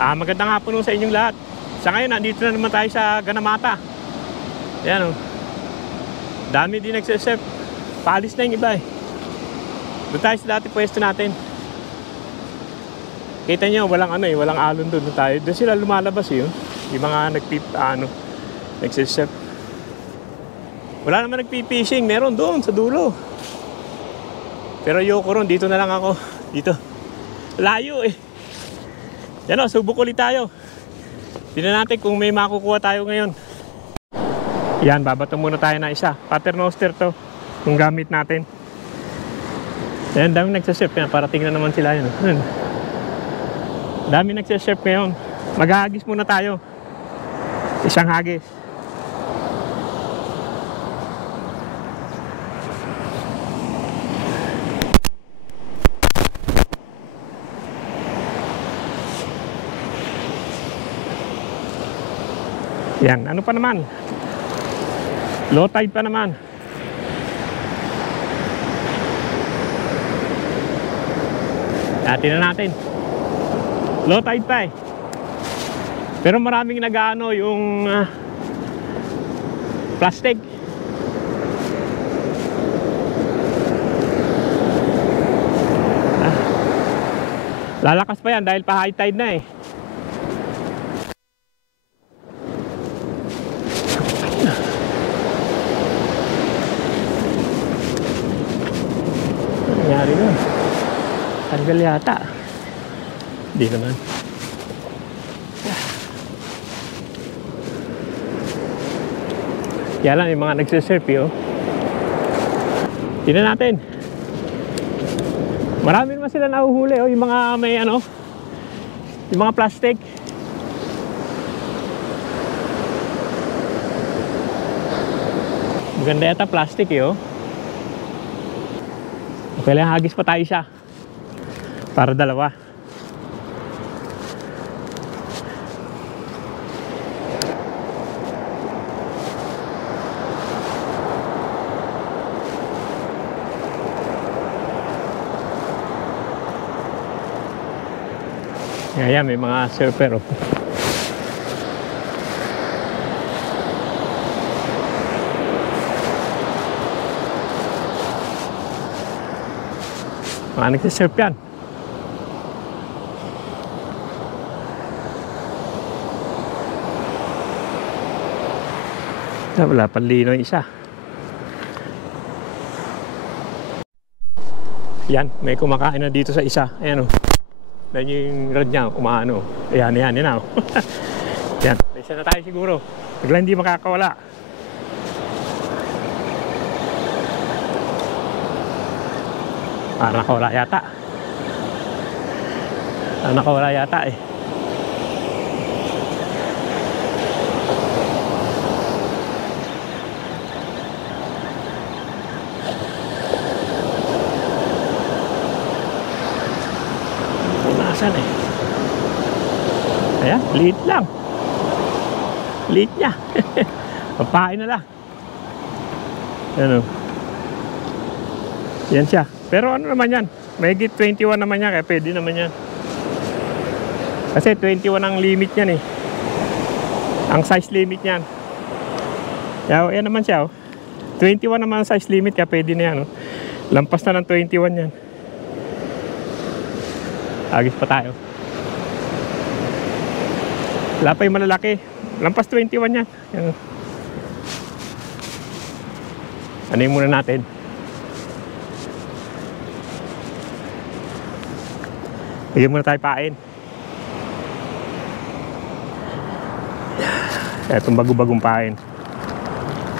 Magandang hapon sa inyong lahat. Sa ngayon, nandito na naman tayo sa Ganamata. Ayan o. Dami din nagsiserve. Paalis na yung iba eh. Doon tayo sa dati pwesto natin. Kita nyo, walang walang alon doon tayo. Doon sila lumalabas yun. Yung mga nagsiserve. Wala naman nagpipishing. Meron doon sa dulo. Pero ayoko ron. Dito na lang ako. Dito. Layo eh. Yan o, subok ulit tayo. Tingnan natin kung may makukuha tayo ngayon. Yan, babato muna tayo na isa. Paternoster to, kung gamit natin. Yan, dami nagsasip yan. Para tingnan naman sila yun. Dami nagsasip ngayon. Maghahagis muna tayo. Isang hagis. Yan, ano pa naman? Low tide pa naman. Tingnan natin. Low tide pa eh. Pero maraming nag-ano yung plastic. Lalakas pa yan dahil pa high tide na eh. Nangyari nun? Tanggal yata. Hindi naman. Kaya lang yung mga nagsiserve oh. Tingnan natin. Marami naman sila nahuhuli oh. Yung mga may yung mga plastic. Maganda yata plastic oh. Okay lang, hagis pa tayo siya. Para dalawa. Ayan, may mga surfer oh. Mga nagsisurf yan. Wala pang lino yung isa. Yan, may kumakain na dito sa isa. Ayan o. Ayan yung rod niya, umaano. Ayan, yan o. Yan, isa na tayo siguro. Bigla hindi makakawala. Nakawala yata. Nakawala yata eh. Nasaan eh? Ayan, liit lang. Liit niya. Papain na lang. Ano? Yan siya. Pero ano naman yan? Mahigit 21 naman yan. Kaya pwede naman yan. Kasi 21 ang limit yan eh. Ang size limit yan. Kaya yan naman siya oh. 21 naman ang size limit. Kaya pwede na yan oh. Lampas na ng 21 yan. Agis pa tayo. Wala pa yung malalaki. Lampas 21 yan. Yan. Ano yung muna natin? Bigyan muna tayo pain. Itong bago-bagong pain.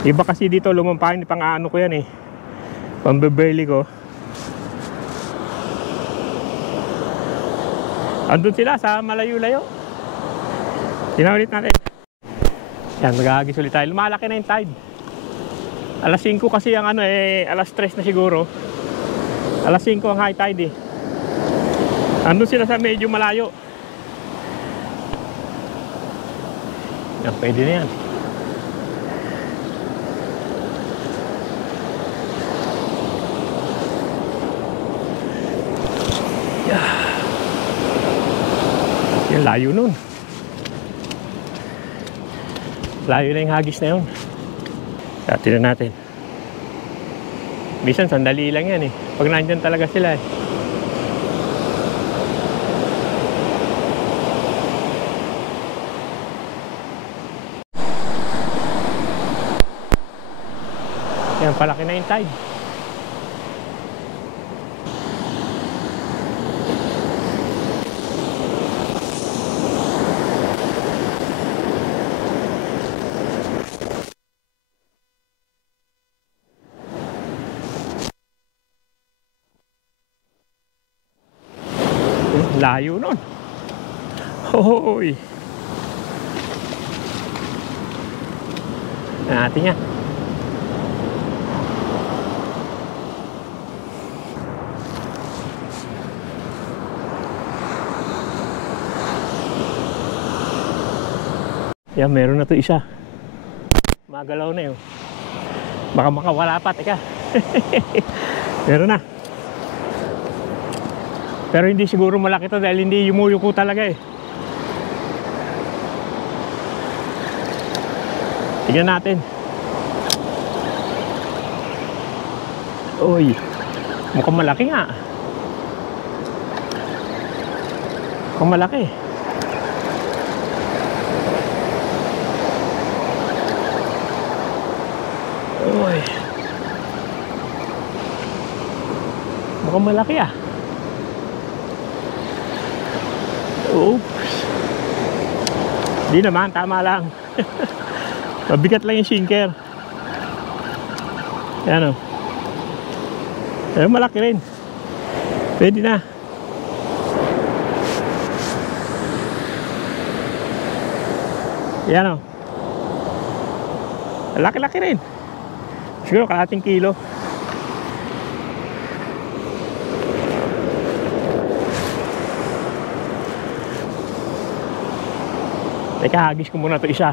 Iba kasi dito lumampain. Pang-ano ko yan eh. Pambeberly ko. Andun sila sa malayo-layo. Tinaulit natin. Yan, maghahagis ulit tayo. Lumalaki na yung tide. Alas 5 kasi ang alas 3 na siguro. Alas 5 ang high tide eh. Andun sila sa medyo malayo. Yan, pwede na yan. Yung layo nun. Layo na yung hagis na yun. Tingnan natin. Minsan sandali lang yan eh. Pag nandyan talaga sila eh. Yan, palaki na yung tide. Layo nun. Hoy. Natin yan. Yan, meron na to isa. Magalaw na yun. Baka makawala pa, teka. Meron na. Pero hindi siguro malaki to dahil hindi yumuyuko talaga eh. Tignan natin. Uy, mukhang malaki nga. Mukhang malaki. Uy. Mukhang malaki ah. Oops. Di naman, tama lang. Mabigat lang yung sinker. Yan o. Ayun, malaki rin. Pwede na. Yan o. Laki-laki rin. Siguro kalating kilo. Teka, hagis ko muna ito isa.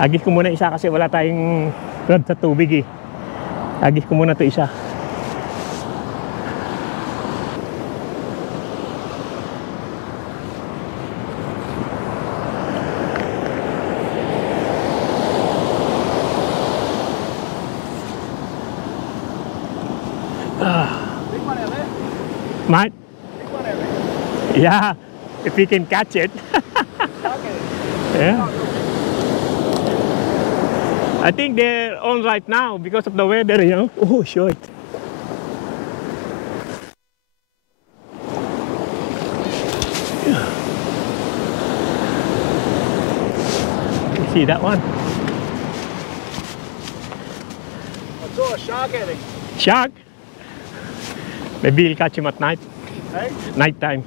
Hagis ko muna isa kasi wala tayong rod sa tubig eh. Hagis ko muna ito isa. Big one out there. Mate? Big one out there. Yeah, if we can catch it. Okay. Yeah. I think they're on right now because of the weather, you know. Oh, short. You see that one? I saw a shark heading. Shark? Maybe you'll catch him at night. Hey? Nighttime.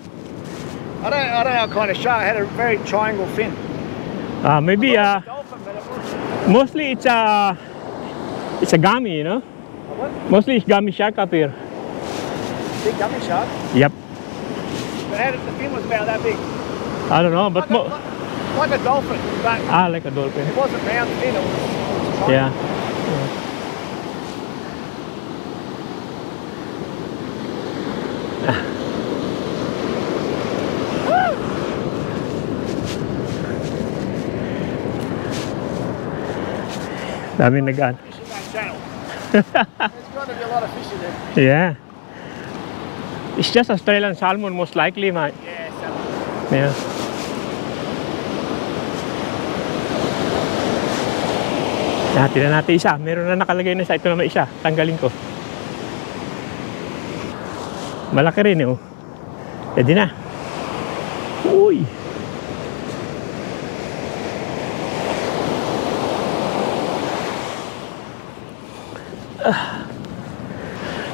I don't know what kind of shark. It had a very triangle fin. Maybe Dolphin, but it was mostly it's a gummy, you know. a what? Mostly it's gummy shark up here. Big gummy shark. Yep. But the fin was about that big. I don't know, but Like a dolphin, but like a dolphin. it wasn't round fin. It was triangle. Yeah. Daming nag-ano. Fishing that channel. There's got to be a lot of fish in there. Yeah. It's just Australian salmon most likely, mate. Yeah, so Yeah. Tingnan natin isa. Meron na nakalagay na isa. Ito naman isa. Tanggalin ko. Malaki rin eh. Oh. Pwede na. Uy.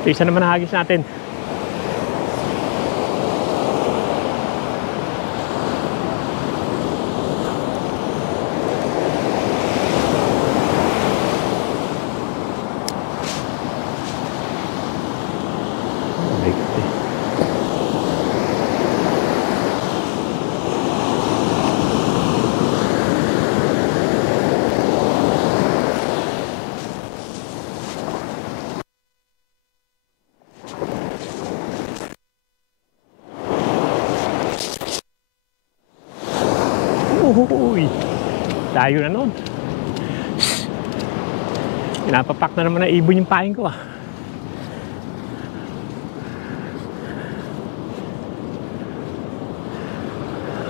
Isa naman ang hagis natin. Layo na nun. Pinapapak na naman ng ibon yung paing ko ah.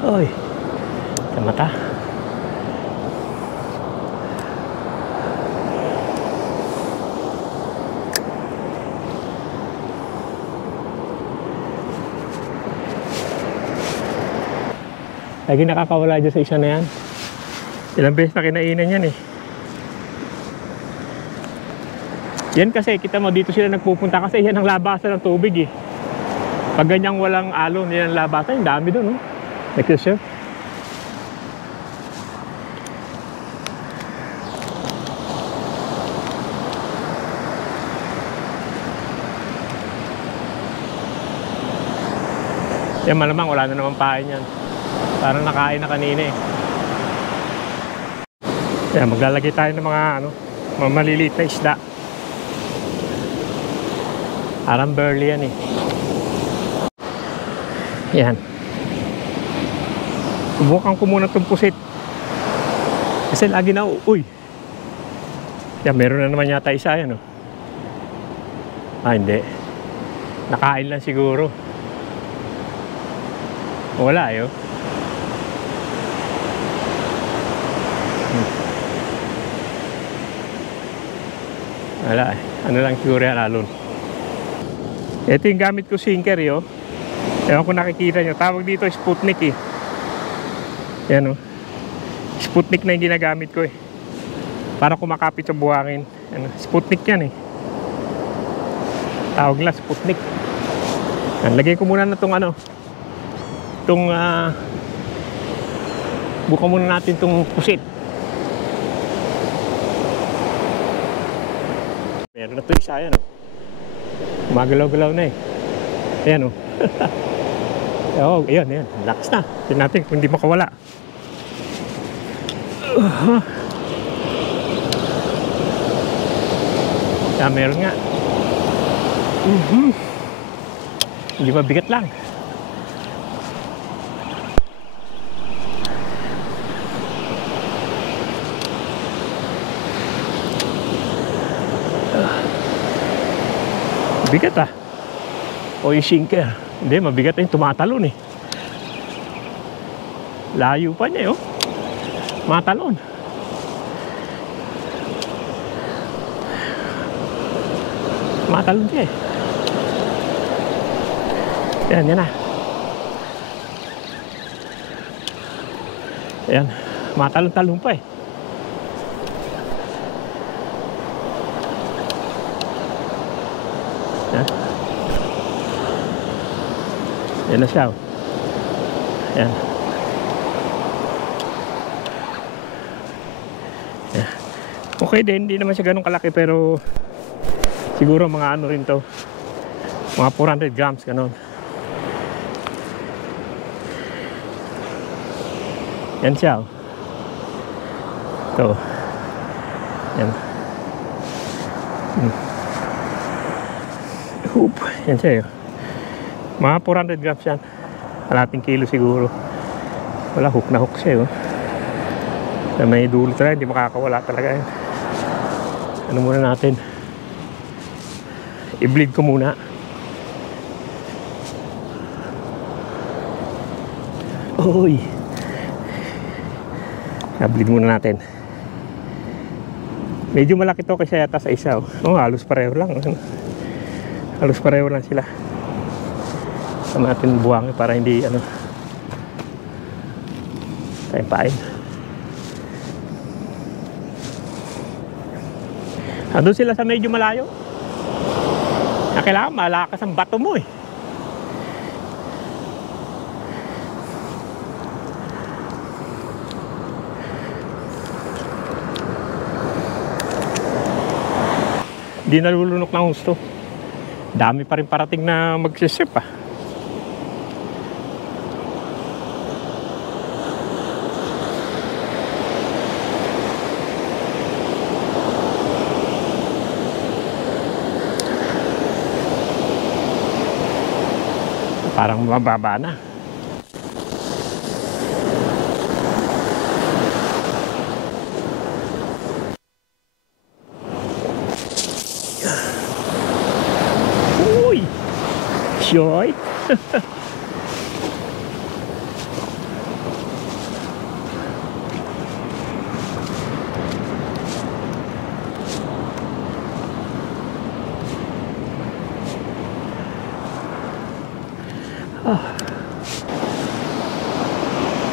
Oy, sa mata. Lagi nakakawala dyan sa isa na yan. Ilang beses na kinainan yan eh. Yan kasi, kita mo dito sila nagpupunta kasi yan ang labasan ng tubig eh. Pag ganyang walang alon, yan ang labasan, yung dami doon, no? Nagsisurf. Yan malamang, wala na naman pain yan. Parang nakain na kanina eh. Yan, maglalagay tayo ng mga mga maliliit na isda. Parang burley yan eh. Yan. Subukan ko muna itong pusit. Kasi lagi na, uy. Yan, meron na naman yata isa yan oh. Ah, hindi. Nakain lang siguro. Wala eh oh. Wala eh. Ano lang siguro yan alon. Ito yung gamit ko sinker yo. Ewan ko nakikita nyo. Tawag dito Sputnik eh. Yan o. Sputnik na yung ginagamit ko eh. Para kumakapit sa buhangin. Ano, Sputnik yan eh. Tawag lang Sputnik. Yan, lagay ko muna na itong buka muna natin itong pusit. Meron na ito isa yan o. Magalaw-galaw na eh. Ayan o. Oh, ayan. Relax na. Tignan natin kung hindi makawala. Meron nga. Hindi mabigat lang. Bigat ah. O yung sinker. Hindi, mabigat na yung tumatalon eh. Layo pa niya oh. Matalon. Matalon siya eh. Yan na. Yan. Matalon-talon pa eh. Yan na siya. Yan. Yan. Okay din, hindi naman siya ganun kalaki pero siguro mga ano rin to. Mga 400 grams ganun. Yan siya. Ito. Yan. Hoop. Yan siya. Mga 400 grams yan. Kalating kilo siguro. Wala, hook na hook siya. Na may dulo talaga, hindi makakawala talaga yan. Ano muna natin? I-bleed ko muna. Uy! I-bleed muna natin. Medyo malaki to kasi yata sa isa. Oh, halos pareho lang. Halos pareho lang sila. Sama natin buwangin para hindi tayong pain. Doon sila sa medyo malayo. Kailangan malakas ang bato mo eh. Hindi nalulunok ng gusto. Dami pa rin parating na magsisip ah. Parang mababa na. Joy.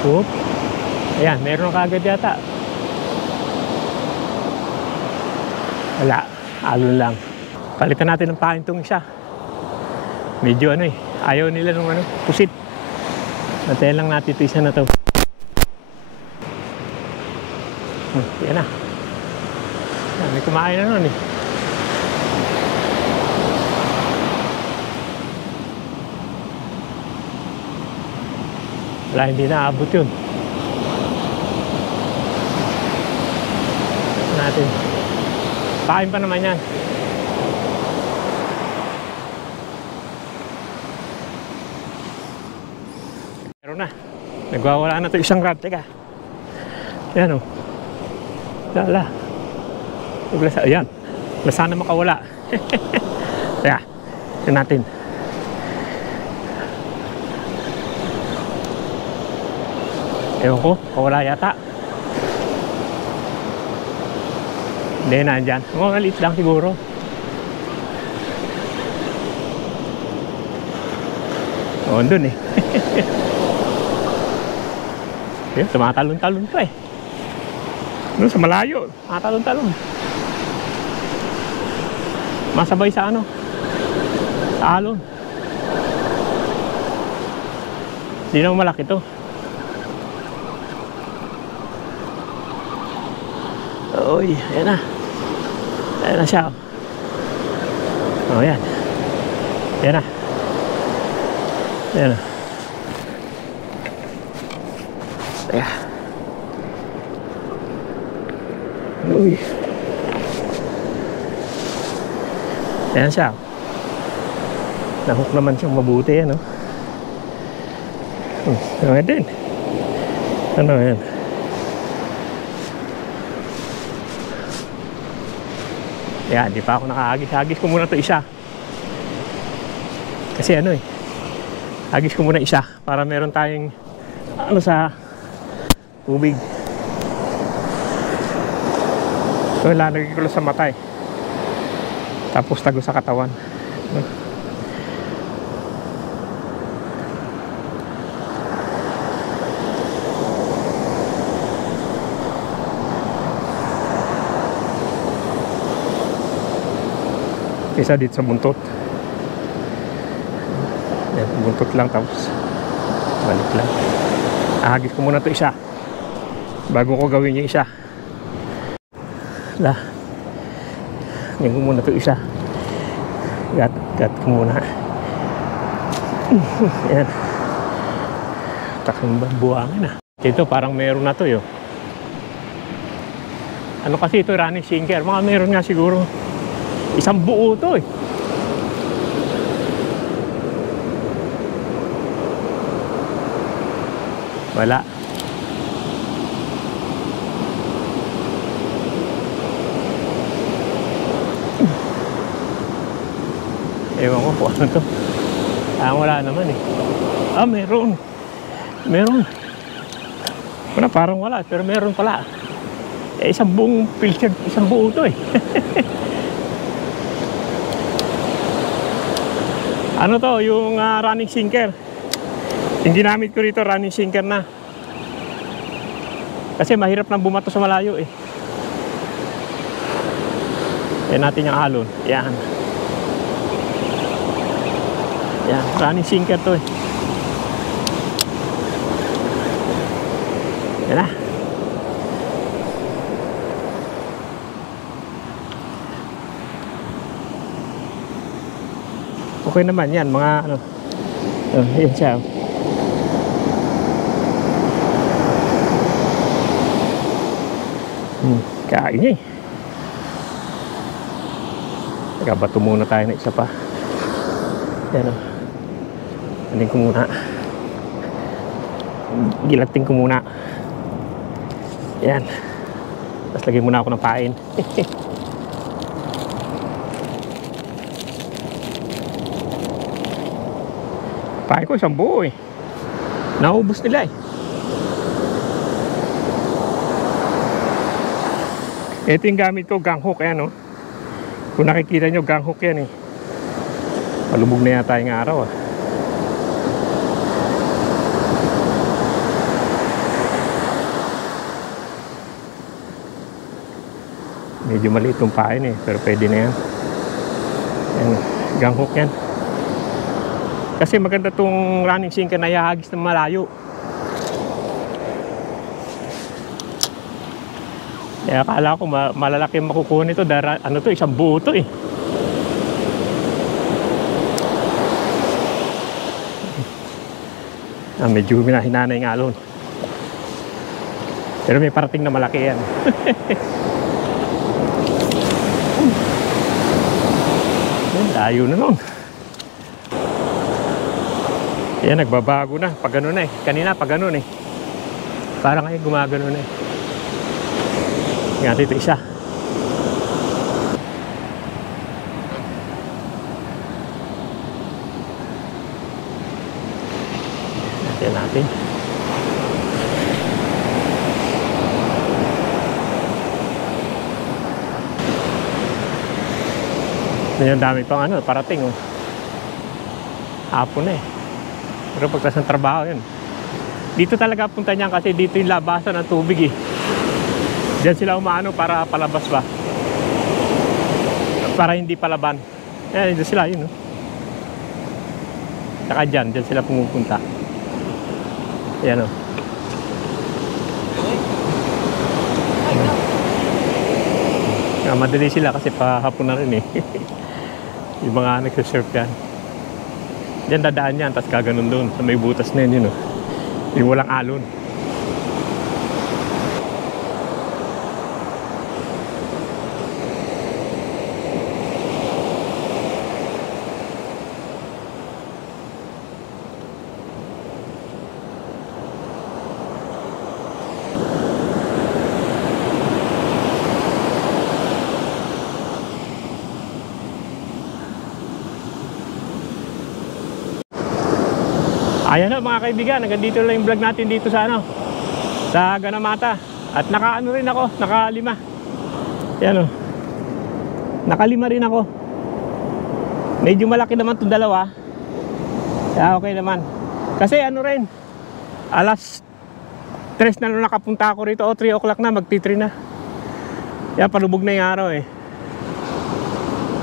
Oop. Ayan, meron kagad yata. Wala, alon lang. Palitan natin ng pain tong isa. Medyo ano eh, ayaw nila nung ano, pusit. Natin lang natin ito isa na to. Yan na. Yan, may kumain na nun eh. Wala, hindi na abot yun. Natin. Pain pa naman yan. Meron na. Nagwawala na ito isang rod. Teka. Ayan o. Lala. Ayan. Sana makawala. Teka. Yan natin. Ewan ko. Kawala yata. Hindi, nandyan. Mga maliit lang siguro. O, andun eh. Yun, tumatalon-talon pa eh. Doon sa malayo. Tumatalon-talon. Masabay sa ano? Sa alon. Hindi naman malaki to. Uy, ayan na. Ayan na siya. O, ayan. Ayan na. Ayan na. Ayan. Uy. Ayan siya. Nahook naman siyang mabuti, ano? Ayan din. Ano, ayan. Ayan, di pa ako nakahagis. Hagis ko muna ito isa. Kasi ano eh. Hagis ko muna isa para meron tayong ano sa tubig. So, lalagay ko lang sa mata eh. Tapos tago sa katawan. Isa dito sa buntot. Yan, buntot lang tapos balik lang. Ahagis ko muna ito isa bago ko gawin yung isa. Ngayon ko muna ito isa. Gat ko muna. Yan. Taking buwangin na. Ito parang meron na ito yun. Ano kasi ito, running sinker. Mga meron nga siguro. Isang buo to eh. Wala. Ewan ko kung ano to. Wala naman eh. Meron. Meron. Wala, parang wala. Pero meron pala. Isang buong pilchard. Isang buo to eh. Ano to, yung running sinker. Yung ginamit ko rito, running sinker na. Kasi mahirap nang bumato sa malayo eh. Yan natin yung alon. Yan. Yan, running sinker to eh. Yan na. Okay naman yan, mga ano. Yan siya. Kain eh. Nagabato muna tayo na isa pa. Yan o. Anin ko muna. Gilating ko muna. Yan. Tapos lagyan muna ako ng pain. Pahay ko isang buo eh. Naubos nila eh. Ito yung gamit ko, gang hook yan oh. Kung nakikita nyo, gang hook yan eh. Palubog na yata yung araw ah. Medyo maliit yung pain eh, pero pwede na yan. Yan, gang hook yan. Kasi maganda tong running sinker na ihahagis ng malayo. Kaya akala ko malalaki yung makukuha nito dahil ano to, isang buo to eh. Medyo hinahinanay yung alon. Pero may parating na malaki yan. Layo na nun. Yan, nagbabago na. Pag gano'n na eh. Kanina pag gano'n eh. Parang ngayon gumagano na eh. Nga dito isa. Natin natin. Yan, dami pang ano, parating oh. Hapon na eh. Pero pagkas ng trabaho yun. Dito talaga punta niyan kasi dito yung labasan ng tubig eh. Diyan sila umaano para palabas ba. Para hindi palaban. Yan, dito sila yun oh. Saka dyan sila pumupunta. Yan oh. Madali sila kasi pahapon na rin eh. Yung mga nagsasurf yan. Diyan dadaan yan, tapos kaganon doon sa may butas na yun, oh. Yung walang alon. Ayan o mga kaibigan, hanggang dito lang yung vlog natin dito sa ano, sa Ganamata. At naka-ano rin ako, naka-5. Ayan o, naka-5 rin ako. Medyo malaki naman itong dalawa. Kaya okay naman. Kasi ano rin, alas 3 na nung nakapunta ako rito, o 3 o'clock na, magti-3 na. Kaya palubog na yung araw eh.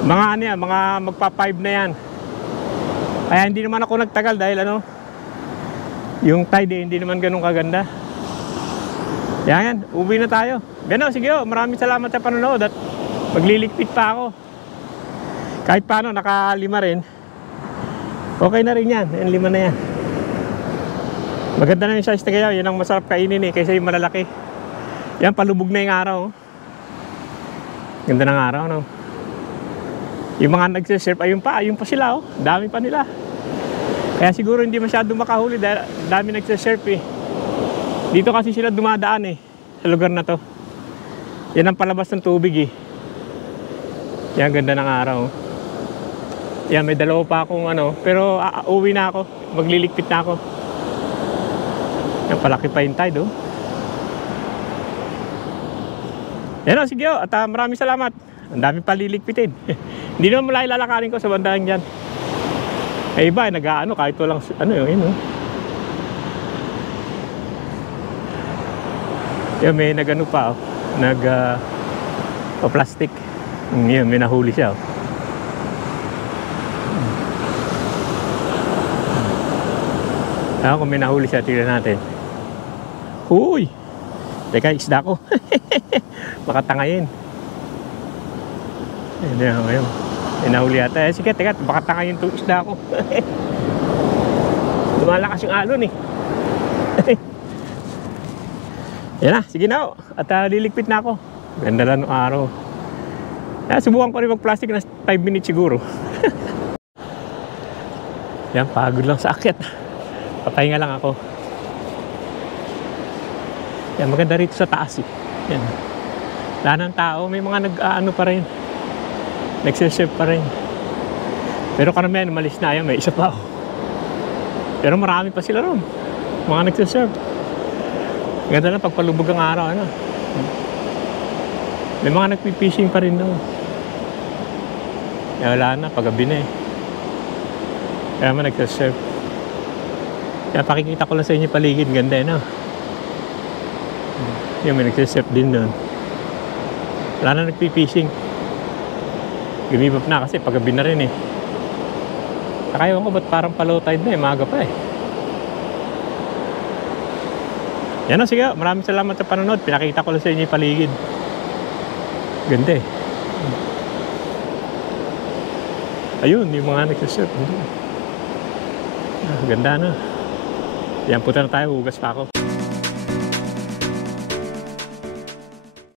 Mga ano yan, mga magpa-5 na yan. Kaya hindi naman ako nagtagal dahil ano, yung tide hindi naman ganun kaganda. Yan, uwi na tayo. Gano, sige o, maraming salamat sa panonood at magliligpit pa ako. Kahit paano, naka-5 rin. Okay na rin yan, yan 5 na yan. Maganda na yung size na kayo, yan ang masarap kainin eh, kaysa yung malalaki. Yan, palubog na yung araw. Ganda ng araw, no? Yung mga nagsisurf, ayun pa sila oh. Dami pa nila. Kaya siguro hindi masyadong makahuli dahil dami nagsisurf eh. Dito kasi sila dumadaan eh, sa lugar na to. Yan ang palabas ng tubig eh. Yan, ganda ng araw. Yan, may dalawa pa akong ano, pero uuwi na ako. Magliligpit na ako. Yan, palaki pa yung tide oh. Yan o, sige o, at maraming salamat. Ang dami pa liligpitin. Hindi naman mula ilalakarin ko sa bandang dyan. Ay iba, nag-ano, kahit walang, ano yun, oh. Yan, may nag-ano pa, oh. Pa-plastic. Yan, may nahuli siya, oh. Kung may nahuli siya, tignan natin. Uy! Teka, isda ko. Makatangayin. Hindi na ngayon. Inahuli yata. Sige, teka, baka tangayin itong isda ko. Lumalakas yung alon eh. Yan na, sige na o. At liligpit na ako. Ganda lang ng araw. Subukan ko rin mag-plastic na 5 minutes siguro. Yan, pagod lang sa akyat. Papahinga lang ako. Yan, maganda rito sa taas eh. Yan. Wala ng tao, may mga nag-ano pa rin. Nagsisurf pa rin. Pero karamihan, malis na yan, may isa pa oh. Pero marami pa sila ron. Mga nagsiserve. Ganda na pagpalubog ang araw, ano. May mga nagpipishing pa rin doon. Kaya wala na, paggabi na eh. Kaya naman nagsiserve. Kaya pakikita ko lang sa inyo paligid, ganda eh, no? Yung may nagsiserve din doon. Wala na nagpipishing. Gumibap na kasi paggabi na rin eh. Saka ewan ko ba't parang pa-low tide na eh, maaga pa eh. Yan o, sige. Maraming salamat sa panonood. Pinakita ko lang sa inyo yung paligid. Ganda eh. Ayun, yung mga nagsisurf. Ganda na. Yan, punta na tayo. Hugas pa ako.